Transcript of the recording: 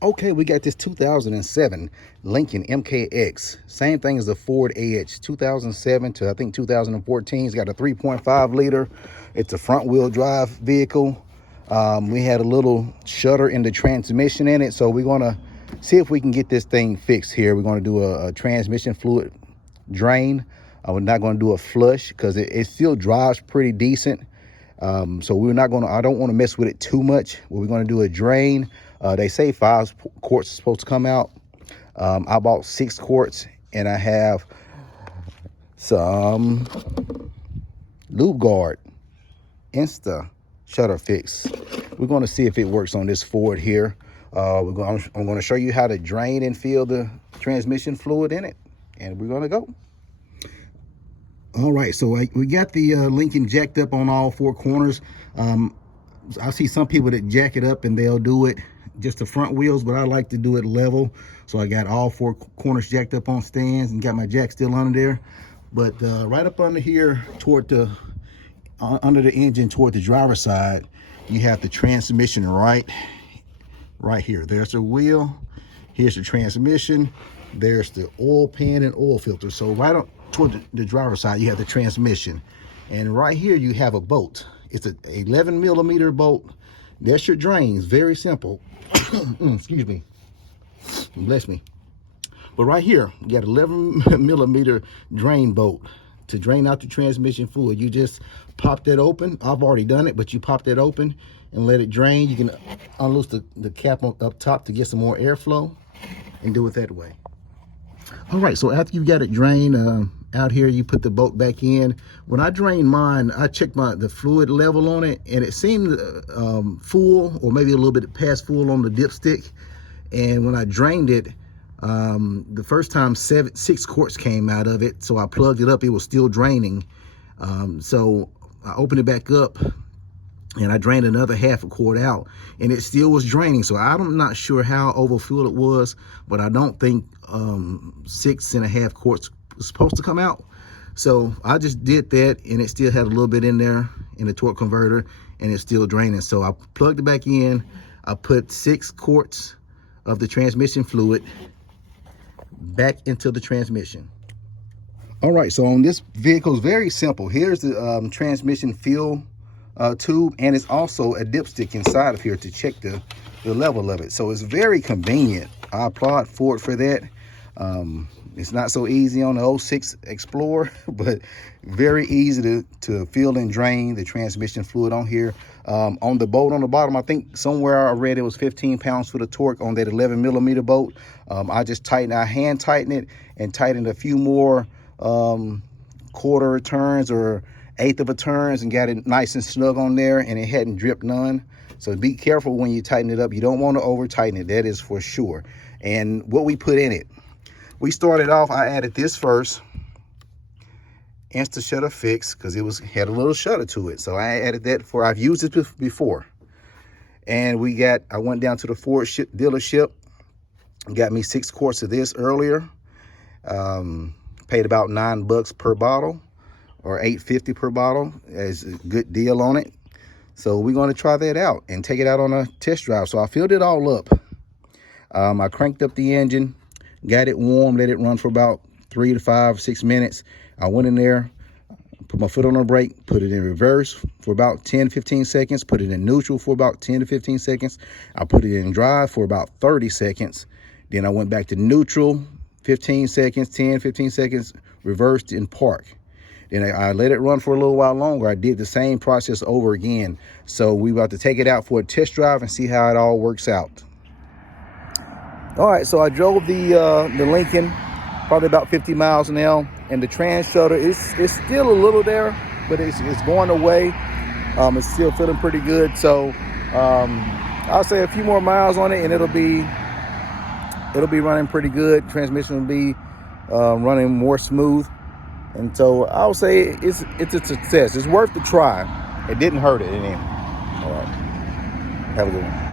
Okay, we got this 2007 Lincoln MKX. Same thing as the Ford Edge. 2007 to I think 2014. It's got a 3.5 liter. It's a front wheel drive vehicle. We had a little shudder in the transmission in it. So we're going to see if we can get this thing fixed here. We're going to do a transmission fluid drain. We're not going to do a flush because it still drives pretty decent. So we're not going to, I don't want to mess with it too much. We're going to do a drain. They say 5 quarts are supposed to come out. I bought 6 quarts and I have some Lube Guard Insta Shudder Fix. We're going to see if it works on this Ford here. I'm going to show you how to drain and fill the transmission fluid in it. And we're going to go. All right, so we got the Lincoln jacked up on all 4 corners. I see some people that jack it up and they'll do it just the front wheels, but I like to do it level. So I got all 4 corners jacked up on stands and got my jack still under there. But right up under here toward the under the engine toward the driver's side, you have the transmission right here. There's the wheel, here's the transmission, there's the oil pan and oil filter. So right up toward the driver's side, you have the transmission, and right here you have a bolt. It's an 11mm bolt. That's your drains. Very simple. Excuse me. Bless me. But right here, you got 11mm drain bolt to drain out the transmission fluid. You just pop that open. I've already done it, but you pop that open and let it drain. You can unloose the cap up top to get some more airflow and do it that way. All right, so after you got it drained out here, you put the bolt back in. When I drained mine, I checked the fluid level on it, and it seemed full, or maybe a little bit past full on the dipstick. And when I drained it, the first time 6 quarts came out of it, so I plugged it up. It was still draining, so I opened it back up and I drained another half a quart out, and it still was draining. So I'm not sure how overfilled it was, but I don't think 6.5 quarts was supposed to come out. So I just did that, and it still had a little bit in there in the torque converter, and it's still draining. So I plugged it back in. I put 6 quarts of the transmission fluid back into the transmission. All right, so on this vehicle, it's very simple. Here's the transmission fuel tube, and it's also a dipstick inside of here to check the level of it. So it's very convenient. I applaud Ford for that. It's not so easy on the 06 Explorer, but very easy to fill and drain the transmission fluid on here. On the bolt on the bottom, I think somewhere I read it was 15 pounds for the torque on that 11mm bolt. I hand tightened it and tightened a few more quarter turns or eighth of a turns and got it nice and snug on there, and it hadn't dripped none. So be careful when you tighten it up. You don't want to over tighten it, that is for sure. And what we put in it, we started off, I added this first, Insta Shudder Fix, because had a little shudder to it. So I added that I've used it before. And I went down to the Ford dealership, got me 6 quarts of this earlier. Paid about $9 per bottle, or $8.50 per bottle. There's a good deal on it. So we're going to try that out and take it out on a test drive. So I filled it all up. I cranked up the engine, got it warm, let it run for about 3 to 5, 6 minutes. I went in there, put my foot on the brake, put it in reverse for about 10, 15 seconds, put it in neutral for about 10 to 15 seconds. I put it in drive for about 30 seconds. Then I went back to neutral, 15 seconds, 10, 15 seconds, reversed in park. Then I let it run for a little while longer. I did the same process over again. So we're about to take it out for a test drive and see how it all works out. All right, so I drove the Lincoln, probably about 50 miles an hour, and the trans shudder is still a little there, but it's going away. It's still feeling pretty good. So I'll say a few more miles on it, and it'll be running pretty good. Transmission will be running more smooth. And so I'll say it's a success. It's worth the try. It didn't hurt it in the end. All right. Have a good one.